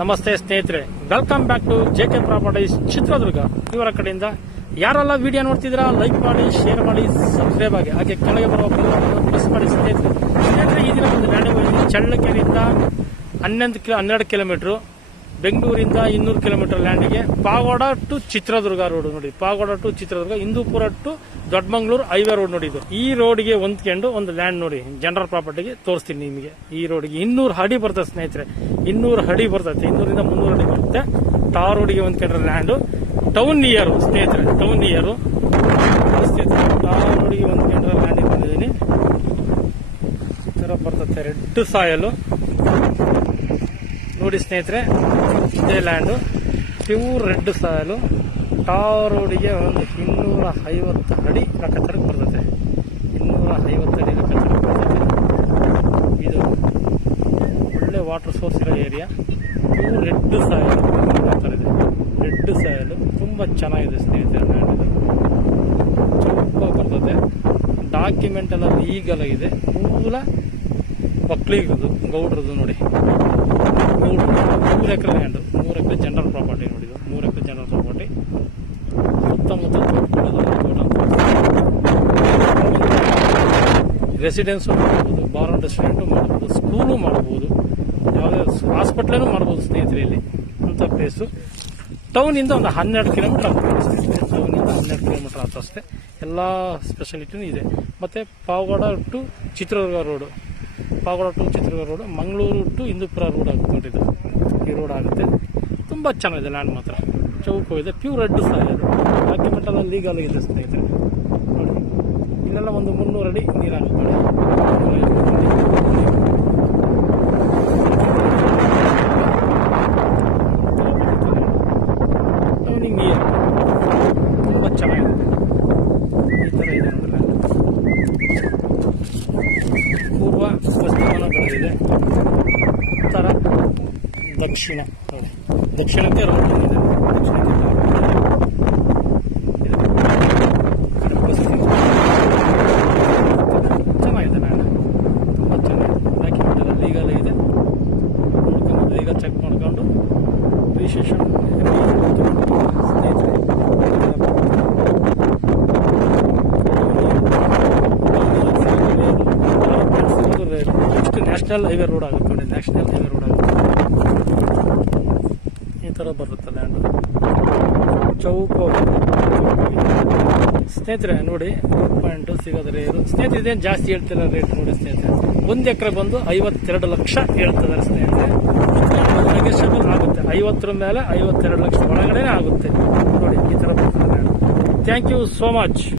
ನಮಸ್ತೆ ಸ್ನೇಹಿತರೆ, welcome back to JK properties Chitradurga. ಇವರ ಕಡೆಯಿಂದ ಯಾರೆಲ್ಲ ವಿಡಿಯೋ ನೋಡ್ತಿದ್ದೀರಾ ಲೈಕ್ ಮಾಡಿ, ಶೇರ್ ಮಾಡಿ, ಸಬ್ಸ್ಕ್ರೈಬ್ ಆಗಿ ಹಾಗೆ ಕೆಳಗೆ ಬರುವ ಪ್ರೆಸ್ ಮಾಡಿ. ಸ್ನೇಹಿತರೆ ಈ ದಿನ ಒಂದು ಲ್ಯಾಂಡ್ ಚಳ್ಳಕೆರೆಯಿಂದ 12 ಕಿಲೋಮೀಟರ್, ಬೆಂಗಳೂರಿಂದ 200 ಕಿಲೋಮೀಟರ್ ಲ್ಯಾಂಡಿಗೆ ಪಾವಗಡ ಟು ಚಿತ್ರದುರ್ಗ ರೋಡ್ ನೋಡಿ. Pavagada to Chitradurga, Hindupur to Doddamangaluru highway road ನೋಡಿ. ಈ ರೋಡ್ಗೆ ಹೊಂದ್ಕೊಂಡು ಒಂದು ಲ್ಯಾಂಡ್ ನೋಡಿ, ಜನರಲ್ ಪ್ರಾಪರ್ಟಿಗೆ ತೋರಿಸ್ತೀನಿ ನಿಮಗೆ. ಈ ರೋಡ್ಗೆ 200 ಅಡಿ ಬರ್ತದೆ ಸ್ನೇಹಿತರೆ, 200 ಅಡಿ ಬರ್ತದೆ, 200 ರಿಂದ 300 ಅಡಿ ಬರುತ್ತೆ. ಟಾರ್ ರೋಡ್ಗೆ ಹೊಂದ್ಕೊಂಡ್ರೆ ಲ್ಯಾಂಡ್ ಟೌನ್ ನಿಯರ್ ಸ್ನೇಹಿತರೆ, ಟೌನ್ ನಿಯರ್ ಟಾರ್ ರೋಡ್ಗೆ ಹೊಂದ್ಕೊಂಡ್ರೆ ಲ್ಯಾಂಡ್ ಬಂದಿದ್ದೀನಿ. ಈ ತರ ಬರ್ತದೆ, ರೆಡ್ ಸಾಯಲ್ ನೋಡಿ ಸ್ನೇಹಿತರೆ. ಇದೇ ಲ್ಯಾಂಡ್ ಪ್ಯೂರ್ ರೆಡ್ ಸಾಯಲು, ಟಾರ್ ರೋಡಿಗೆ ಒಂದು 250 ಅಡಿ ಲೆಕ್ಕಾಚಾರಕ್ಕೆ ಬರ್ತದೆ. 250 ಅಡಿ ಲೆಕ್ಕಾಚಾರಕ್ಕೆ ಬರ್ತದೆ. ಇದು ಒಳ್ಳೆ ವಾಟರ್ ಸೋರ್ಸ್ ಇರೋ ಏರಿಯಾ. ಪ್ಯೂರ್ ರೆಡ್ ಸಾಯಲ್ ಇದೆ. ರೆಡ್ ಸಾಯಲ್ ತುಂಬ ಚೆನ್ನಾಗಿದೆ ಸ್ನೇಹಿತರೆ. ಲ್ಯಾಂಡ್ ಇದು ಸ್ವಲ್ಪ ಬರ್ತದೆ. ಡಾಕ್ಯುಮೆಂಟ್ ಎಲ್ಲ ಲೀಗಲ್ ಆಗಿದೆ. ಮೂಲ ಒಕ್ಕಲಿಗರದು, ಗೌಡ್ರದು ನೋಡಿ. 3 ಎಕರೆ ಲ್ಯಾಂಡ್, 3 ಎಕರೆ ಜನರಲ್ ಪ್ರಾಪರ್ಟಿ ನೋಡಿ. 3 ಎಕರೆ ಜನರಲ್ ಪ್ರಾಪರ್ಟಿ. ಸುತ್ತಮುತ್ತ ರೆಸಿಡೆನ್ಸು ಮಾಡಬಹುದು, ಬಾರ್ ಅಂಡ್ ರೆಸ್ಟೋರೆಂಟು ಮಾಡಬಹುದು, ಸ್ಕೂಲು ಮಾಡಬಹುದು, ಯಾವುದೇ ಹಾಸ್ಪಿಟ್ಲೂ ಮಾಡಬಹುದು ಸ್ನೇಹಿತರೆ. ಇಲ್ಲಿ ಅಂತ ಪ್ಲೇಸು ಟೌನ್ ಇಂದ ಒಂದು 12 ಕಿಲೋಮೀಟರ್ ಆಗ್ತದೆ ಸ್ನೇಹಿತರೆ. ಟೌನ್ ಇಂದ 12 ಕಿಲೋಮೀಟರ್ ಆಗ್ತದೆ. ಎಲ್ಲ ಸ್ಪೆಷಾಲಿಟಿನೂ ಇದೆ. ಮತ್ತೆ Pavagada to Chitradurga road, Pavagada to Chitradurga road, Mangaluru to Hindupur road ಆಗುತ್ತೆ ನೋಡಿದ್ದು. ಈ ರೋಡ್ ಆಗುತ್ತೆ. ತುಂಬ ಚೆನ್ನಾಗಿದೆ ಲ್ಯಾಂಡ್ ಮಾತ್ರ, ಚೌಕು ಇದೆ. ಪ್ಯೂರ್ ರೆಡ್ ಸಾಯಿಲ್, ಡಾಕ್ಯುಮೆಂಟ್ ಎಲ್ಲ ಲೀಗಲ್ ಇದೆ ಸ್ನೇಹಿತರೆ ನೋಡಿ. ಇಲ್ಲೆಲ್ಲ ಒಂದು 300 ಅಡಿ ನೀರಾಗುತ್ತೆ ನೋಡಿ. ಟೌನಿಂಗ್ ನೀರು ತುಂಬ ಚೆನ್ನಾಗಿದೆ. ಈ ಥರ ಇದೆ ನೋಡಿ ಲ್ಯಾಂಡ್. ಪೂರ್ವ ಪಶ್ಚಿಮಗಳಿದೆ, ಉತ್ತರ ದಕ್ಷಿಣ ನೋಡಿ. ದಕ್ಷಿಣಕ್ಕೆ ರೋಡ್ ಇದೆ. ಚೆನ್ನಾಗಿದೆ ಲ್ಯಾಂಡ್, ತುಂಬ ಚೆನ್ನಾಗಿದೆ. ಡಾಕ್ಯುಮೆಂಟ್ ಎಲ್ಲ ಲೀಗಲ್ ಇದೆ. ನೋಡ್ಕೊಂಡು ಈಗ ಚೆಕ್ ಮಾಡ್ಕೊಂಡು ರಿಜಿಸ್ಟ್ರೇಷನ್ ಸ್ನೇಹಿತರೆ. ನೆಕ್ಸ್ಟ್ ನ್ಯಾಷನಲ್ ಹೈವೇ ರೋಡ್ ಆಗುತ್ತೆ ನೋಡಿ. ನ್ಯಾಷನಲ್ ಹೈವೇ ರೋಡ್ ಆಗುತ್ತೆ. ಈ ಥರ ಬರುತ್ತೆ ಲ್ಯಾಂಡ್. ಚೌಕ ಸ್ನೇಹಿತರೆ ನೋಡಿ. ಪಾಯಿಂಟ್ ಸಿಗೋದು ರೇರು ಸ್ನೇಹಿತರೆ. ಇದೇನು ಜಾಸ್ತಿ ಹೇಳ್ತಿಲ್ಲ ರೇಟ್ ನೋಡಿ ಸ್ನೇಹಿತರೆ. 1 ಎಕರೆ ಬಂದು 52 ಲಕ್ಷ ಹೇಳ್ತಿದ್ದಾರೆ ಸ್ನೇಹಿತರೆ. ನೆಗೋಷಿಯಬಲ್ ಆಗುತ್ತೆ. 50 ಮೇಲೆ 52 ಲಕ್ಷ ಒಳಗಡೆ ಆಗುತ್ತೆ ನೋಡಿ. ಈ ಥರ ಬರ್ತದೆ land. Thank you so much.